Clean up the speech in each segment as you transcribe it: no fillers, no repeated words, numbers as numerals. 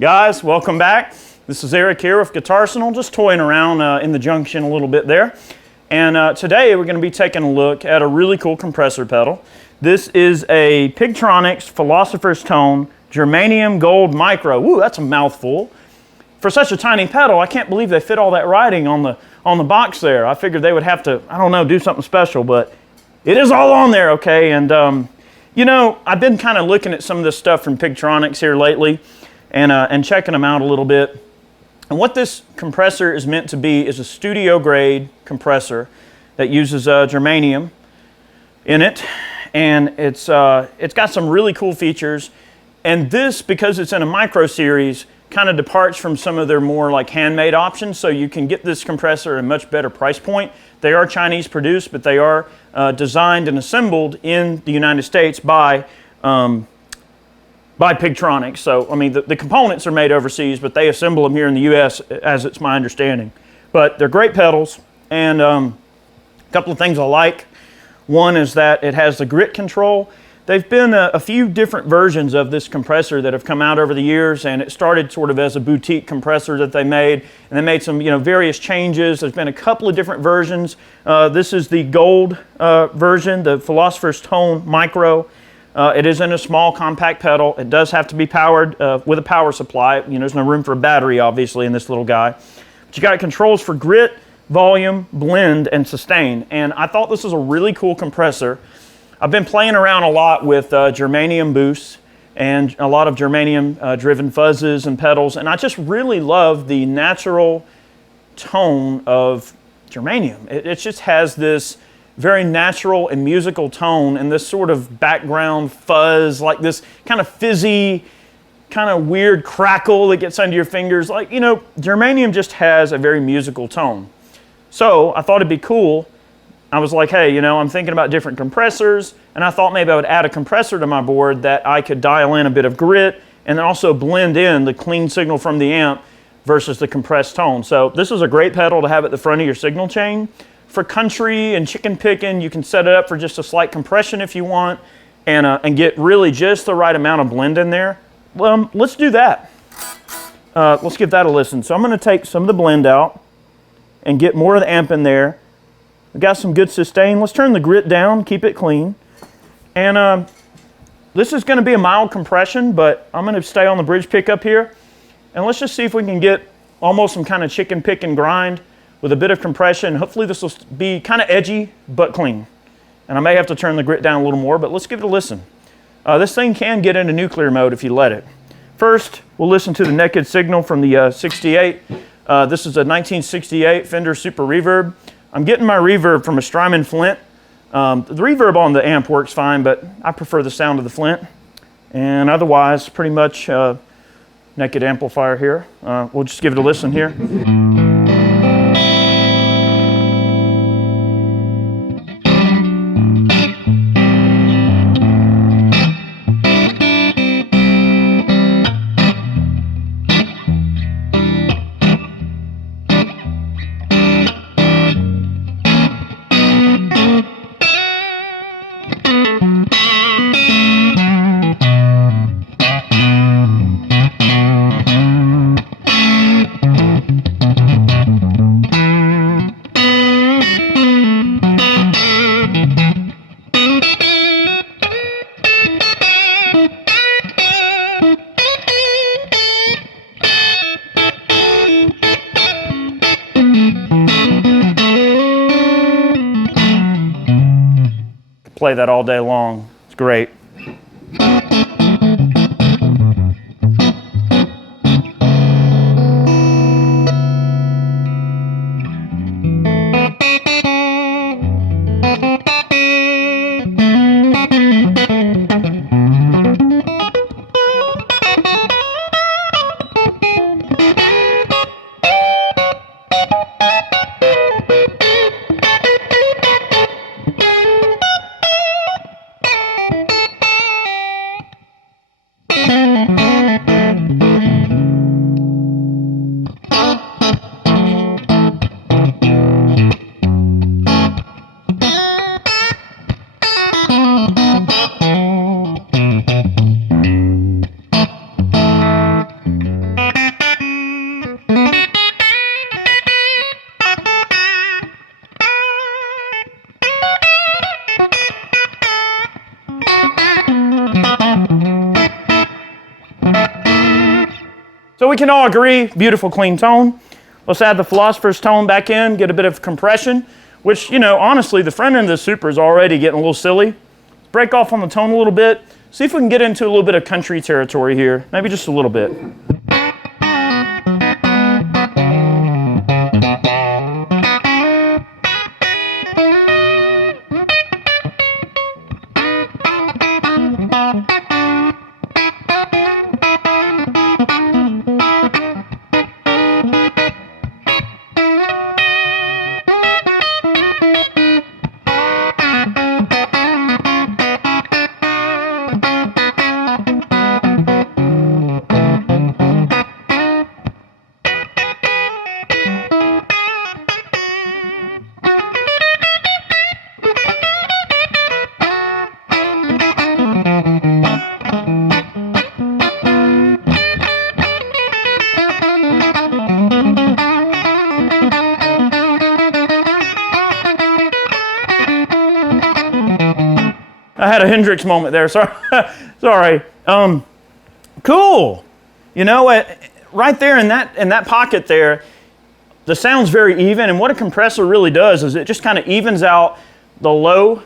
Guys, welcome back. This is Eric here with Guitarsenal, just toying around in the junction a little bit there. And today we're going to be taking a look at a really cool compressor pedal. This is a Pigtronix Philosophers Tone Germanium Gold Micro. Woo, that's a mouthful. For such a tiny pedal, I can't believe they fit all that writing on the box there. I figured they would have to, I don't know, do something special, but it is all on there, okay? And you know, I've been kind of looking at some of this stuff from Pigtronix here lately and checking them out a little bit. And what this compressor is meant to be is a studio grade compressor that uses germanium in it. And it's got some really cool features. And this, because it's in a micro series, kind of departs from some of their more like handmade options. So you can get this compressor at a much better price point. They are Chinese produced, but they are designed and assembled in the United States by Pigtronix. So, I mean, the components are made overseas, but they assemble them here in the U.S., as it's my understanding. But they're great pedals, and a couple of things I like. One is that it has the grit control. There've been a few different versions of this compressor that have come out over the years, and it started sort of as a boutique compressor that they made, and they made some, you know, various changes. There's been a couple of different versions. This is the gold version, the Philosopher's Tone Micro. It is in a small compact pedal. It does have to be powered with a power supply. You know, there's no room for a battery, obviously, in this little guy. But you got controls for grit, volume, blend, and sustain. And I thought this was a really cool compressor. I've been playing around a lot with germanium boosts and a lot of germanium driven fuzzes and pedals, and I just really love the natural tone of germanium. It just has this very natural and musical tone and this sort of background fuzz, like this kind of fizzy, kind of weird crackle that gets under your fingers. Like, you know, germanium just has a very musical tone. So I thought it'd be cool. I was like, hey, you know, I'm thinking about different compressors, and I thought maybe I would add a compressor to my board that I could dial in a bit of grit and then also blend in the clean signal from the amp versus the compressed tone. So this is a great pedal to have at the front of your signal chain. For country and chicken picking, you can set it up for just a slight compression if you want, and get really just the right amount of blend in there. Well, let's do that. Let's give that a listen. So I'm going to take some of the blend out and get more of the amp in there. We've got some good sustain. Let's turn the grit down, keep it clean. And this is going to be a mild compression, but I'm going to stay on the bridge pickup here. And let's just see if we can get almost some kind of chicken pick and grind with a bit of compression. Hopefully this will be kind of edgy, but clean. And I may have to turn the grit down a little more, but let's give it a listen. This thing can get into nuclear mode if you let it. First, we'll listen to the naked signal from the 68. This is a 1968 Fender Super Reverb. I'm getting my reverb from a Strymon Flint. The reverb on the amp works fine, but I prefer the sound of the Flint. And otherwise, pretty much naked amplifier here. We'll just give it a listen here. Play that all day long. It's great. So we can all agree, beautiful clean tone. Let's add the Philosopher's tone back in, get a bit of compression, which, you know, honestly, the front end of the Super is already getting a little silly. Break off on the tone a little bit. See if we can get into a little bit of country territory here, maybe just a little bit. I had a Hendrix moment there, sorry. Sorry. Cool. You know, right there in that pocket there, the sound's very even, and what a compressor really does is it just kind of evens out the low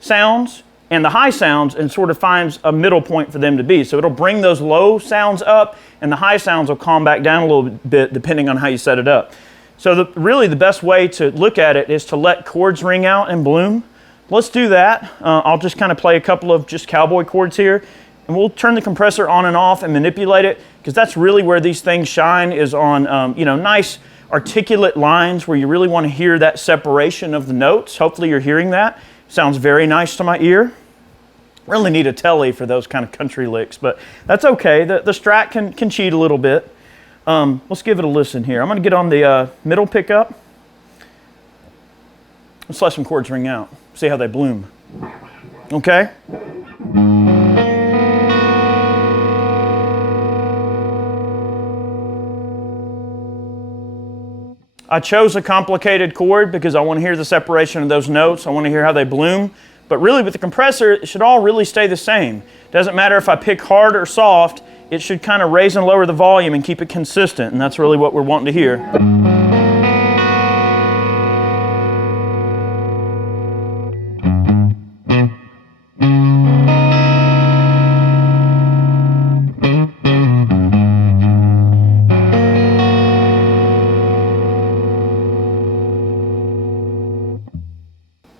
sounds and the high sounds and sort of finds a middle point for them to be. So it'll bring those low sounds up, and the high sounds will calm back down a little bit depending on how you set it up. So really the best way to look at it is to let chords ring out and bloom. Let's do that. I'll just kind of play a couple of just cowboy chords here, and we'll turn the compressor on and off and manipulate it, because that's really where these things shine, is on you know, nice articulate lines where you really want to hear that separation of the notes. Hopefully you're hearing that. Sounds very nice to my ear. Really need a telly for those kind of country licks, but that's okay. The Strat can cheat a little bit. Let's give it a listen here. I'm going to get on the middle pickup. Let's let some chords ring out. See how they bloom. Okay? I chose a complicated chord because I want to hear the separation of those notes. I want to hear how they bloom. But really with the compressor, it should all really stay the same. Doesn't matter if I pick hard or soft, it should kind of raise and lower the volume and keep it consistent, and that's really what we're wanting to hear.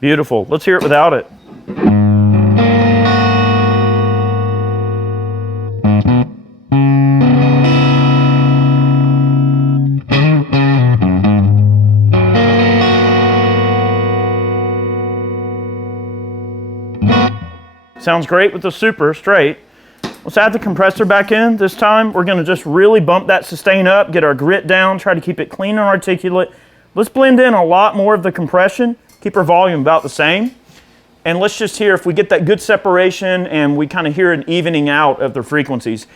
Beautiful. Let's hear it without it. Sounds great with the Super straight. Let's add the compressor back in. This time we're going to just really bump that sustain up, get our grit down, try to keep it clean and articulate. Let's blend in a lot more of the compression, keep our volume about the same. And let's just hear if we get that good separation and we kind of hear an evening out of the frequencies.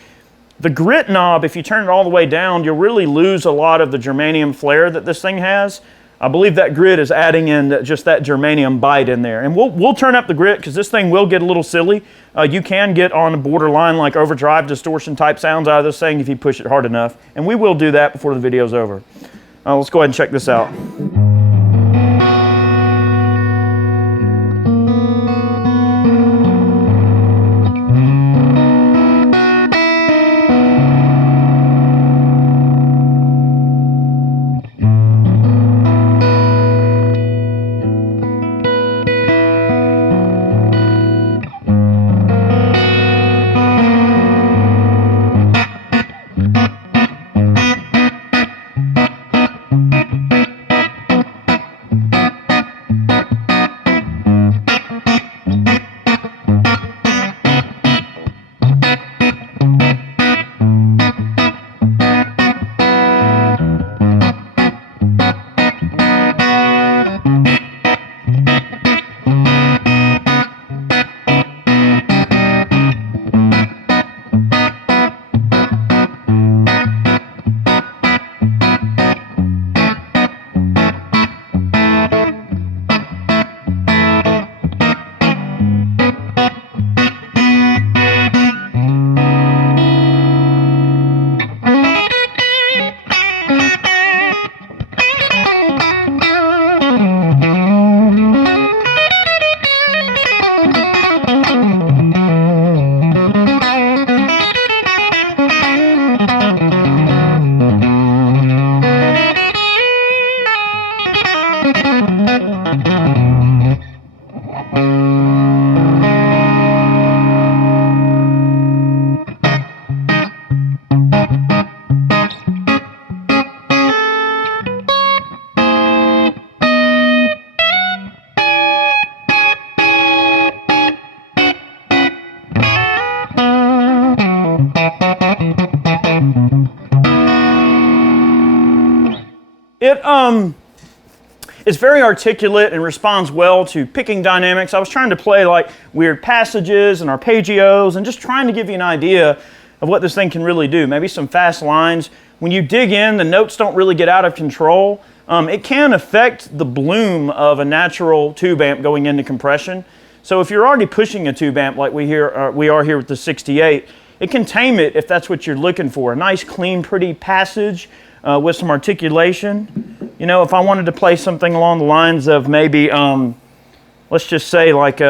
The grit knob, if you turn it all the way down, you'll really lose a lot of the germanium flair that this thing has. I believe that grit is adding in just that germanium bite in there. And we'll turn up the grit because this thing will get a little silly. You can get on a borderline like overdrive distortion type sounds out of this thing if you push it hard enough. And we will do that before the video's over. Let's go ahead and check this out. it's very articulate and responds well to picking dynamics. I was trying to play like weird passages and arpeggios and just trying to give you an idea of what this thing can really do. Maybe some fast lines. When you dig in, the notes don't really get out of control. It can affect the bloom of a natural tube amp going into compression. So if you're already pushing a tube amp like we are here with the 68, it can tame it if that's what you're looking for. A nice, clean, pretty passage with some articulation. You know, if I wanted to play something along the lines of maybe, let's just say like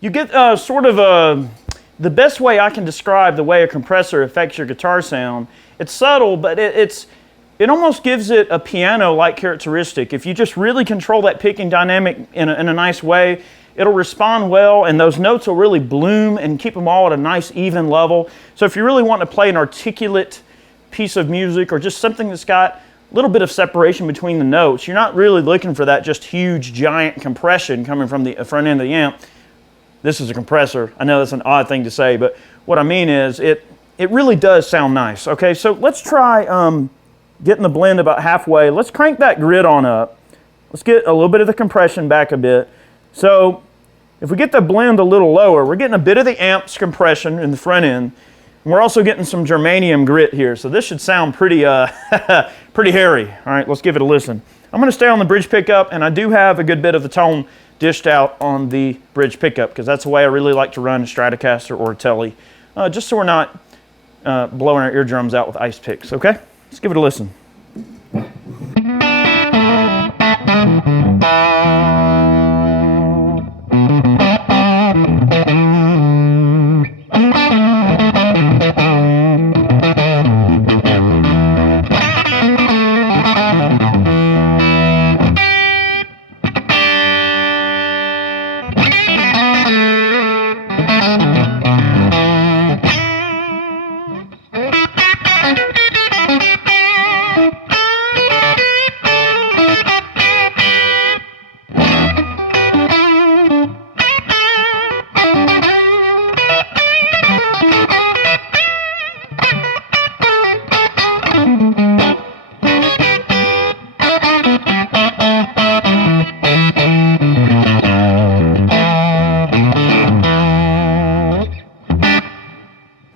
you get the best way I can describe the way a compressor affects your guitar sound. It's subtle, but it almost gives it a piano-like characteristic. If you just really control that picking dynamic in a nice way, it'll respond well, and those notes will really bloom and keep them all at a nice, even level. So if you really want to play an articulate piece of music or just something that's got a little bit of separation between the notes, you're not really looking for that just huge, giant compression coming from the front end of the amp. This is a compressor. I know that's an odd thing to say, but what I mean is it really does sound nice. Okay, so let's try getting the blend about halfway. Let's crank that grid on up. Let's get a little bit of the compression back a bit. So if we get the blend a little lower, we're getting a bit of the amp's compression in the front end. And we're also getting some germanium grit here. So this should sound pretty, pretty hairy. All right, let's give it a listen. I'm going to stay on the bridge pickup, and I do have a good bit of the tone dished out on the bridge pickup because that's the way I really like to run a Stratocaster or a Tele, just so we're not blowing our eardrums out with ice picks. Okay, let's give it a listen.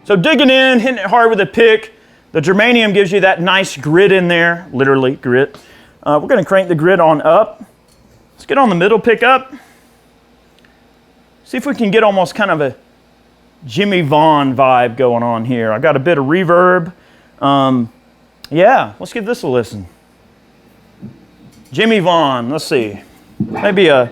So digging in, hitting it hard with a pick. The germanium gives you that nice grit in there, literally grit. We're going to crank the grit on up. Let's get on the middle pickup. See if we can get almost kind of a Jimmy Vaughn vibe going on here. I got a bit of reverb. Yeah, let's give this a listen. Jimmy Vaughn, let's see. Maybe a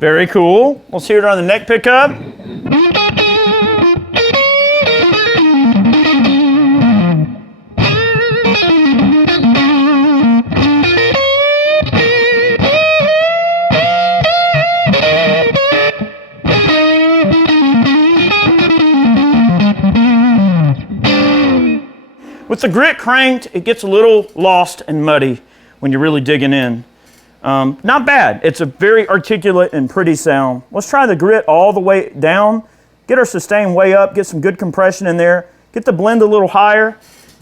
Very cool. Let's hear it on the neck pickup. With the grit cranked, it gets a little lost and muddy when you're really digging in. Not bad. It's a very articulate and pretty sound. Let's try the grit all the way down, get our sustain way up, get some good compression in there, get the blend a little higher,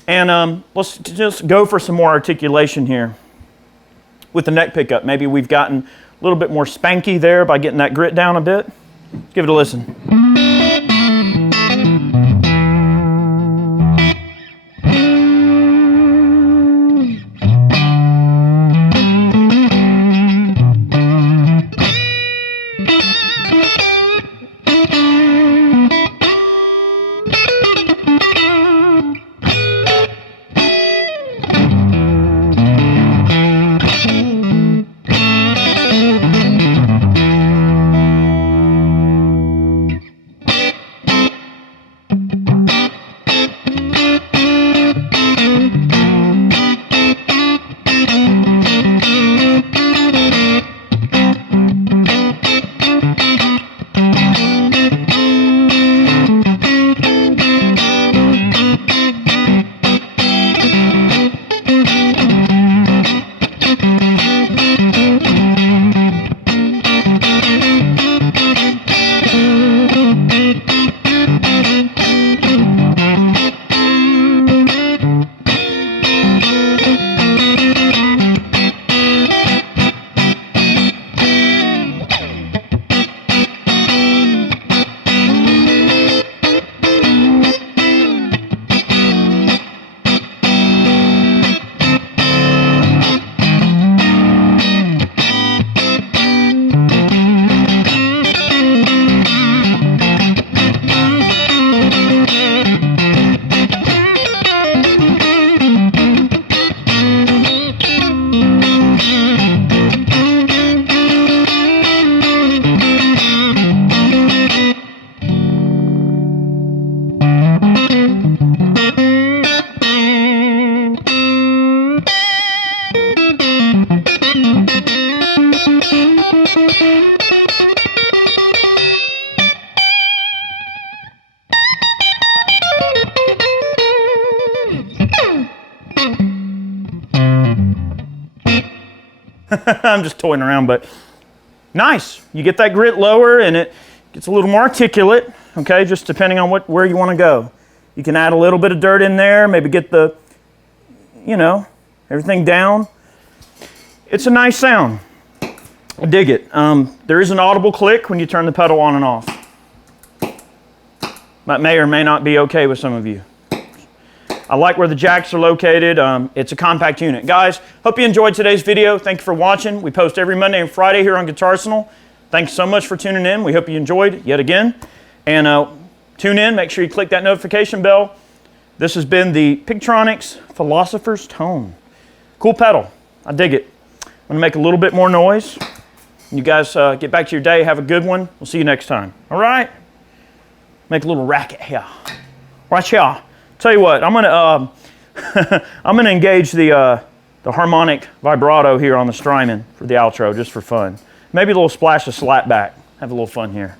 and let's just go for some more articulation here. With the neck pickup, maybe we've gotten a little bit more spanky there by getting that grit down a bit. Let's give it a listen. I'm just toying around, but nice. You get that grit lower and it gets a little more articulate, okay, just depending on where you want to go. You can add a little bit of dirt in there, maybe get the, everything down. It's a nice sound. I dig it. There is an audible click when you turn the pedal on and off. That may or may not be okay with some of you. I like where the jacks are located. It's a compact unit. Guys, hope you enjoyed today's video. Thank you for watching. We post every Monday and Friday here on Guitarsenal. Thanks so much for tuning in. We hope you enjoyed yet again. And tune in. Make sure you click that notification bell. This has been the Pigtronix Philosophers Tone. Cool pedal. I dig it. I'm going to make a little bit more noise. You guys get back to your day. Have a good one. We'll see you next time. All right? Make a little racket here. Right here. Tell you what, I'm gonna I'm gonna engage the harmonic vibrato here on the Strymon for the outro, just for fun. Maybe a little splash of slapback. Have a little fun here.